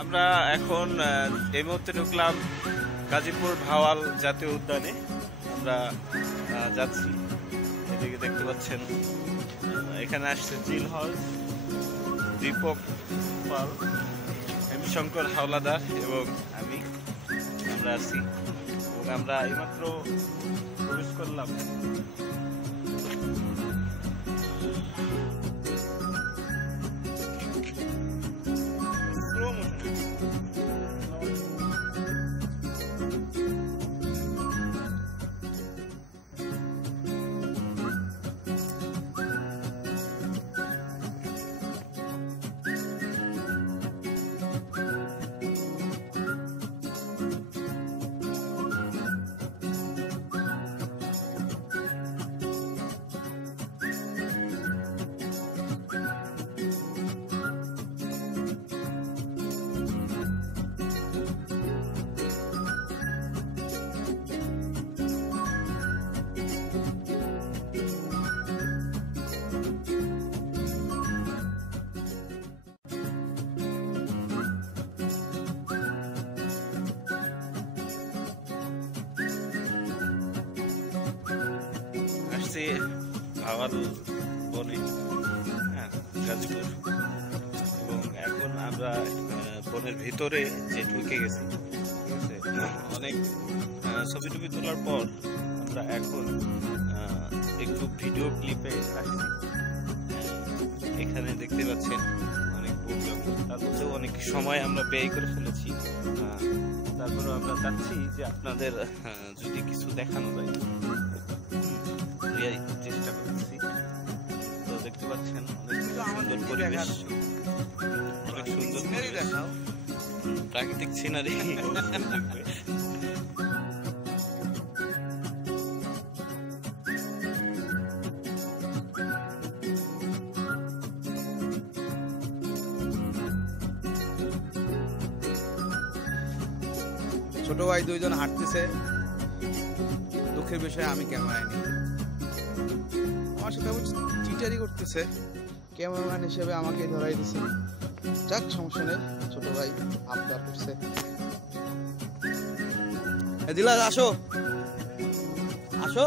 আমরা এখন এই মুহূর্তে ঢুকলাম গাজীপুর ভাওয়াল জাতীয় উদ্যানে। আমরা যাচ্ছি, এদিকে দেখতে পাচ্ছেন এখানে আসছে জিল হল, দীপক পাল, এম শঙ্কর হাওলাদার এবং আমরা আছি এবং আমরা এইমাত্র প্রবেশ করলাম। ভাওয়াল বনে গাজীপুর, এবং এখন আমরা বনের ভিতরে যে ঢুকে গেছি, ঠিক আছে। অনেক ছবি টবি তোলার পর আমরা এখন একটু ভিডিও ক্লিপে আসছি। এখানে দেখতে পাচ্ছেন অনেক বন জঙ্গল, তার মধ্যেও অনেক সময় আমরা ব্যয় করে ফেলেছি। তারপরে আমরা চাচ্ছি যে আপনাদের যদি কিছু দেখানো যায়, চেষ্টা করতেছি। তো দেখতে পাচ্ছেন অনেক সুন্দর পরিবেশ, অনেক সুন্দর প্রাকৃতিক সিনারি। ছোট ভাই দুইজন হাঁটতেছে, দুঃখের বিষয়ে আমি ক্যামেরায় নেই। আমার সাথে চিটারি করতেছে, ক্যামেরাম্যান হিসেবে আমাকে ধরাই দিছে। যাক, সমস্যা নেই, ছোট ভাই আবদার করছে। দিলার আসো আসো।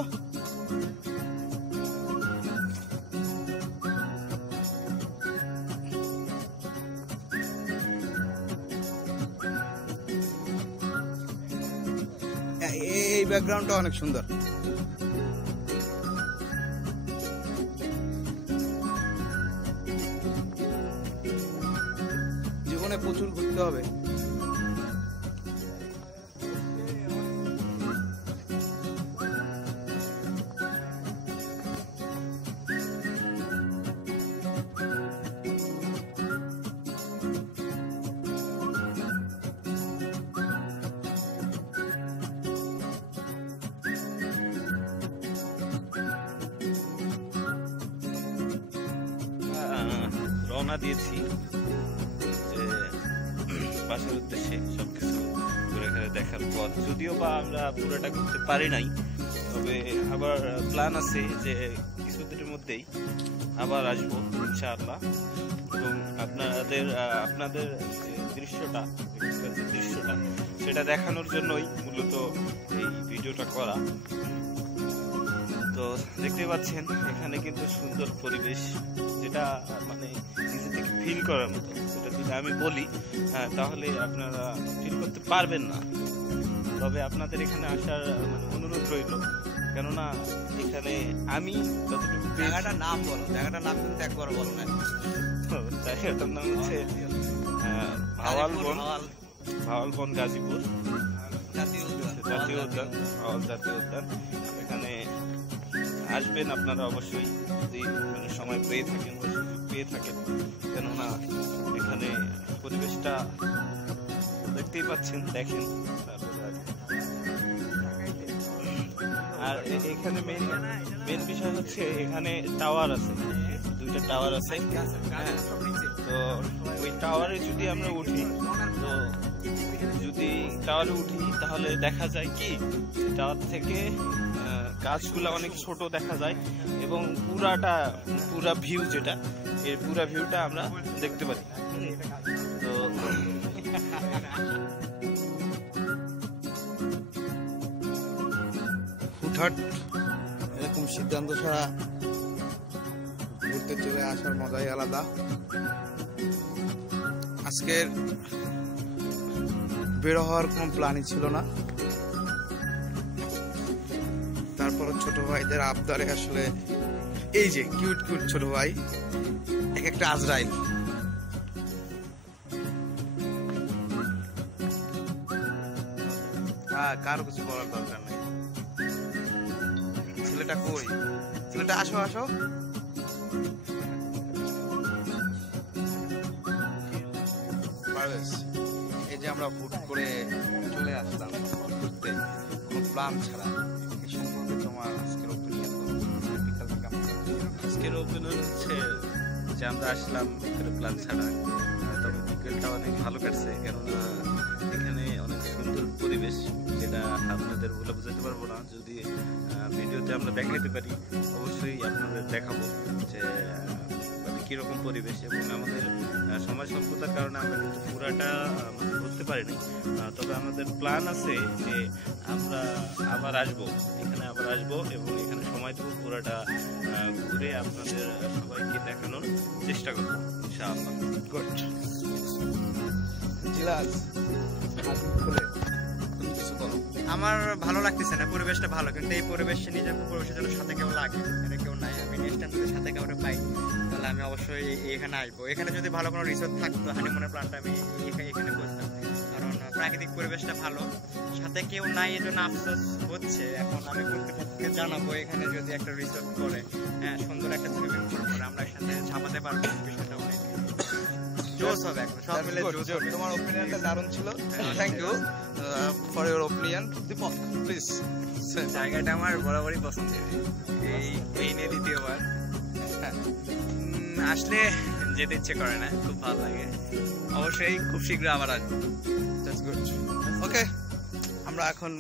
এই ব্যাকগ্রাউন্ডটা অনেক সুন্দর। জীবনে প্রচুর ঘুরতে হবে। রওনা দিয়েছি যে বাসার উদ্দেশ্যে। সবকিছু ঘুরে ঘুরে দেখার পর, যদিও বা আমরা পুরোটা ঘুরতে পারি নাই, তবে আবার প্ল্যান আছে যে কিছুদিনের মধ্যেই আবার আসবো ইনশাআল্লাহ। এবং আপনাদের যে দৃশ্যটা সেটা দেখানোর জন্যই মূলত এই ভিডিওটা করা। তো দেখতে পাচ্ছেন এখানে কিন্তু সুন্দর পরিবেশ, যেটা মানে নিজে থেকে ফিল করার মতো। সেটা যদি আমি বলি তাহলে আপনারা ফিল করতে পারবেন না। তবে আপনাদের এখানে আসার মানে অনুরোধ রইল, কেননা এখানে আমি যতটুকু জায়গাটার নাম বলো, জায়গাটার নাম কিন্তু একবার বলো না। জায়গাটার নাম হচ্ছে ভাওয়াল বন গাজীপুর জাতীয় উদ্যান, ভাওয়াল জাতীয় উদ্যান। এখানে আসবেন আপনারা অবশ্যই, যদি সময় পেয়ে থাকেন, কেননা এখানে পরিবেশটা দেখতেই পাচ্ছেন, দেখেন। আর এখানে মেন বিষয় হচ্ছে এখানে টাওয়ার আছে, দুইটা টাওয়ার আছে। তো ওই টাওয়ারে যদি আমরা উঠি, তো যদি টাওয়ারে উঠি তাহলে দেখা যায় কি টাওয়ার থেকে গাছগুলো অনেক ছোট দেখা যায় এবং পুরা ভিউ যেটা, এর পুরা ভিউটা আমরা দেখতে পারি। তো হুটহাট এরকম সিদ্ধান্ত ছাড়া ঘুরতে চলে আসার মজাই আলাদা। আজকের বের হওয়ার কোনো প্ল্যানই ছিল না, তারপর ছোট ভাইদের আবদারে আসলে এই যে কিউট কিউট ছোট ভাই এক একটা আজরাইল। হ্যাঁ, কারো কিছু বলার দরকার নেই। ছেলেটা কই? ছেলেটা আসো আসো। এই যে আমরা হুট করে চলে আসলাম ঘুরতে, কোনো প্ল্যান ছাড়া। এই সম্পর্কে তোমার আজকের ওপিনিয়ন? বিকাল থেকে আজকের ওপিনিয়ন হচ্ছে যে আমরা আসলাম প্ল্যান ছাড়া, তবে বিকেলটা অনেক ভালো কাটছে, কেননা এখানে অনেক সুন্দর পরিবেশ, যেটা আপনাদের বলে বোঝাতে পারবো না। যদি ভিডিওতে আমরা দেখাইতে পারি অবশ্যই আপনাদের দেখাবো যে মানে কীরকম পরিবেশ। এবং আমাদের সময় স্বল্পতার কারণে আমরা কিন্তু পুরাটা ঘুরতে পারিনি, তবে আমাদের প্ল্যান আছে যে আমরা আবার আসবো, এখানে আবার আসবো এবং এখানে সময় দেবো, পুরাটা ঘুরে আপনাদের সবাইকে দেখানোর চেষ্টা করবো ইনশাআল্লাহ। গুড। জিলাস, তুমি কিছু বলো। আমার ভালো লাগতেছে না, পরিবেশটা ভালো, কিন্তু এই পরিবেশ নিজের পরিবেশের জন্য সাথে কেউ লাগে, এটা কেউ নাই। আমি নেক্সট টাইম যদি সাথে কাউকে পাই তাহলে আমি অবশ্যই এখানে আসবো। এখানে যদি ভালো কোনো রিসোর্ট থাকতো, হানিমুনের প্ল্যানটা আমি এখানে করতাম, কারণ প্রাকৃতিক পরিবেশটা ভালো, সাথে কেউ নাই, এই জন্য আফসোস হচ্ছে। এখন আমি কর্তৃপক্ষকে জানাবো এখানে যদি একটা রিসোর্ট করে, হ্যাঁ, সুন্দর একটা সুইমিং পুল করে আমরা একসাথে ঝাঁপাতে পারবো, বিষয়টা অনেক জোস হবে, এখন সব মিলে জোস হবে। তোমার ওপিনিয়নটা দারুণ ছিল, thank you for your opinion. Deepak please. জায়গাটা আমার বরাবরই পছন্দের, এই নিয়ে দ্বিতীয়বার আসলে যেতে ইচ্ছে করে না, খুব ভালো লাগে। অবশ্যই খুব শীঘ্র আবার আসবো। That's good. ওকে, আমরা এখন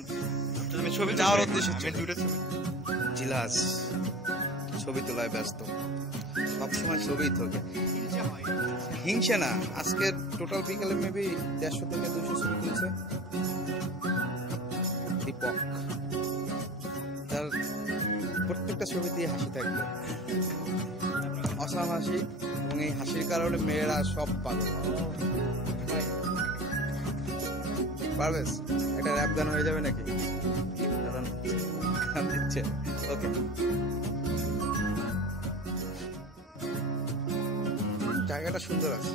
তুমি ছবি যাওয়ার উদ্দেশ্যে আমি দূরে ছবি। জিলাস ছবি তোলায় ব্যস্ত, সবসময় ছবিই থাকে। হিংসা না, আজকে টোটাল বিকেলে মেবি 150 থেকে 200 ছবি তুলছে দীপক। তার প্রত্যেকটা ছবিতেই হাসি থাকবে, অসাম হাসি, এবং এই হাসির কারণে মেয়েরা সব পাগল। পারবেশ, একটা র্যাপ গান হয়ে যাবে নাকি? গান দিচ্ছে। ওকে, জায়গাটা সুন্দর আছে।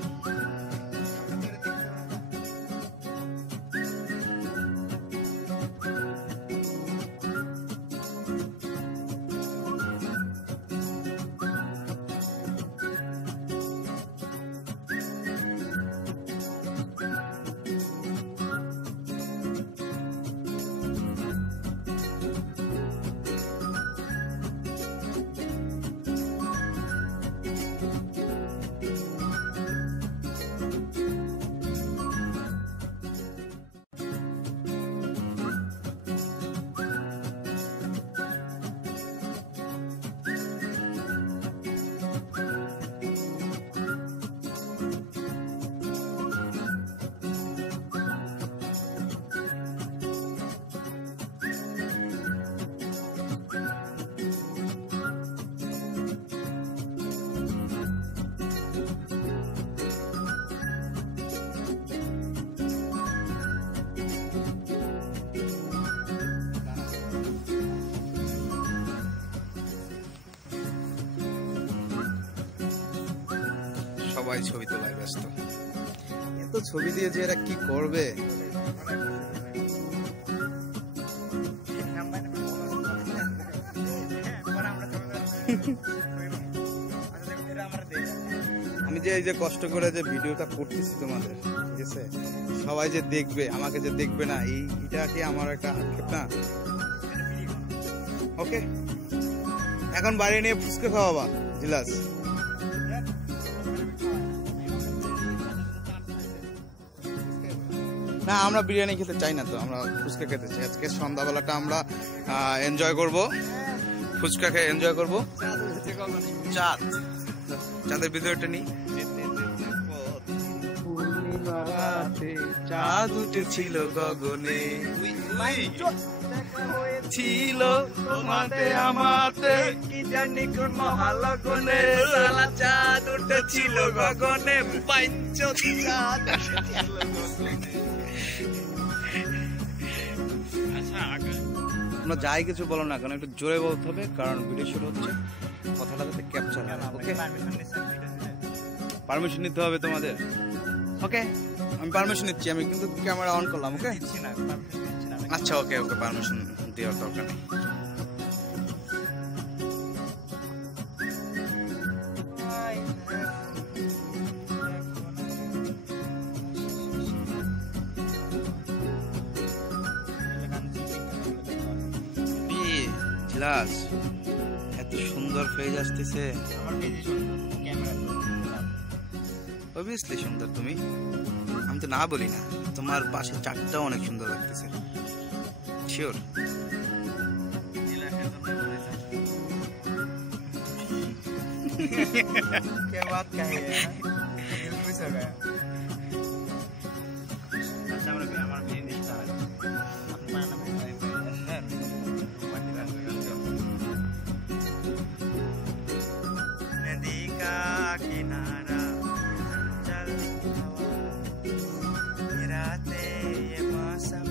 সবাই ছবি তোলায় ব্যস্ত। এত ছবি দিয়ে যে এরা কি করবে? আমি যে এই যে কষ্ট করে যে ভিডিওটা করতেছি তোমাদের, ঠিক আছে, সবাই যে দেখবে, আমাকে যে দেখবে না, এইটা কি আমার একটা আক্ষেপ না? ওকে, এখন বাড়ি নিয়ে ফুচকা খাওয়াবা জিলাস। না, আমরা বিরিয়ানি খেতে চাই না, তো আমরা ফুচকা খেতে চাই। আজকে সন্ধ্যাবেলাটা আমরা এনজয় করব, ফুচকা খেয়ে এনজয় করব। চাঁদের ভিডিওটা নিই। রাতে চাঁদ উঠেছিল গগনে ছিল তোমাতে আমাতে কি জানি কোন মহালগনে সালা চাঁদ উঠেছিল গগনে পাঞ্চ চাঁদ উঠেছিল গগনে। আচ্ছা আগে তোমরা যাই কিছু বলো না কেন একটু জোরে বলতে হবে, কারণ ভিডিও শুরু হচ্ছে, কথাটা যাতে ক্যাপচার হয়। ওকে, পারমিশন নিতে হবে তোমাদের। ওকে, আমি পারমিশন নিচ্ছি, আমি কিন্তু ক্যামেরা অন করলাম। ওকে, আচ্ছা ওকে ওকে, পারমিশন দেওয়ার দরকার নেই। জিলাস, এত সুন্দর ফেজ আসতেছে। অবভিয়াসলি সুন্দর তুমি, আমি তো না বলি না। তোমার পাশে চারটাও অনেক সুন্দর লাগতেছে। শিওর? क्या बात क्या है दिल खुश हो गया। अच्छा हमारा बिजनेस था अपना नाम है नदी का किनारा चल राते ये मौसम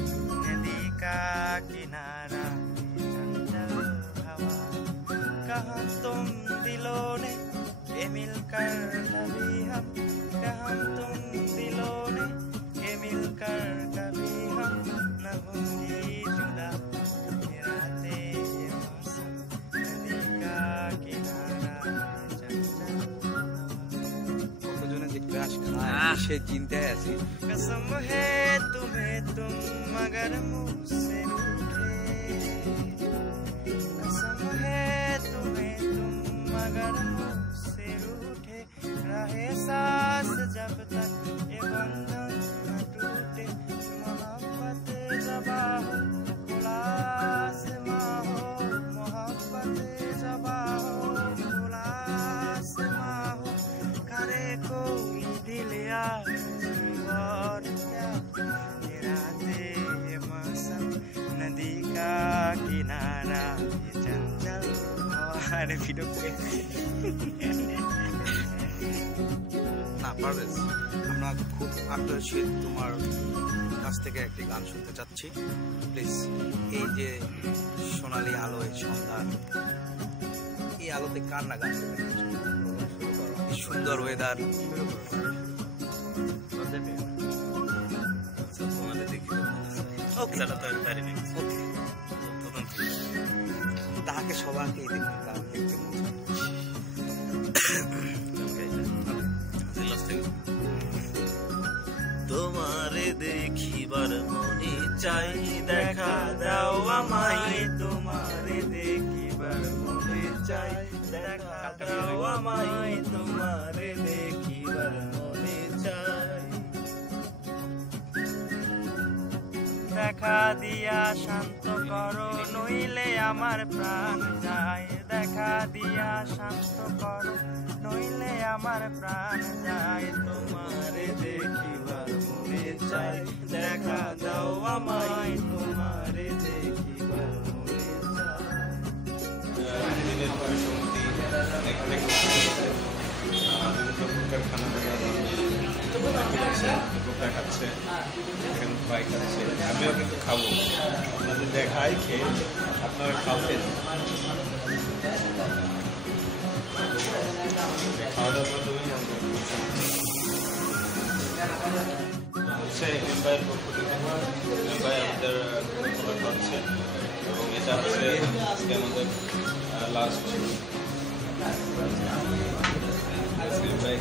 नदी का किनारा चंचल हवा कहाँ तुम दिलों ने ये मिलकर कभी हम कहाँ तुम दिलों ने ये मिलकर कभी हम न होंगे जुदा राते ये मौसम नदी का किनारा चंचल কতজনে যে ক্রাশ খায় সে চিন্তায় আছি। कसम है तुम्हें तुम मगर मुझसे रूठे कसम है तुम्हें तुम मगर मुझसे रूठे रहे सांस जब तक ये बंधन न टूटे मोहब्बत जबा हो खुला आसमां हो मोहब्बत जबा हो खुला आसमां हो करे कोई दिल यार और क्या ये रातें ये मौसम नदी का किनारा ये चंचल हवा रे वीडियो पे না পারবেজ, আমরা খুব আগ্রহী তোমার কাছ থেকে একটি গান শুনতে চাচ্ছি। প্লিজ, এই যে সোনালি আলো, এই সন্ধ্যা, এই আলোতে কার না গান শুনতে চাচ্ছ? এই সুন্দর ওয়েদার, তাহাকে সবাইকে দেখতে গান দেখতে মন চায়। তোমারে দেখিবার মনে চাই দেখা দাও আমায় তোমারে দেখিবার মনে চাই দেখা দাও আমায় তোমারে দেখিবার মনে চাই দেখা দিয়া শান্ত করো নইলে আমার প্রাণ যায় দেখা দিয়া শান্ত করো নইলে আমার প্রাণ যায় তোমারে দেখিবার মনে চাই দেখা দাও আমায় তোমারে দেখিবার মনে চাই দিনের পরিসমাপ্তি দেখতে খানা ভুট্টা খাচ্ছে এখানে ফ্রাই খাচ্ছে, আমিও কিন্তু খাবো, আপনাদের দেখাই খেয়ে আপনারা খাবেন। খাওয়া দাওয়ার মাধ্যমে হচ্ছে এমপায়ার পক্ষ থেকে এমপায়ার আমাদের খাচ্ছে এবং এটা হচ্ছে আজকে আমাদের লাস্ট এমপায়ার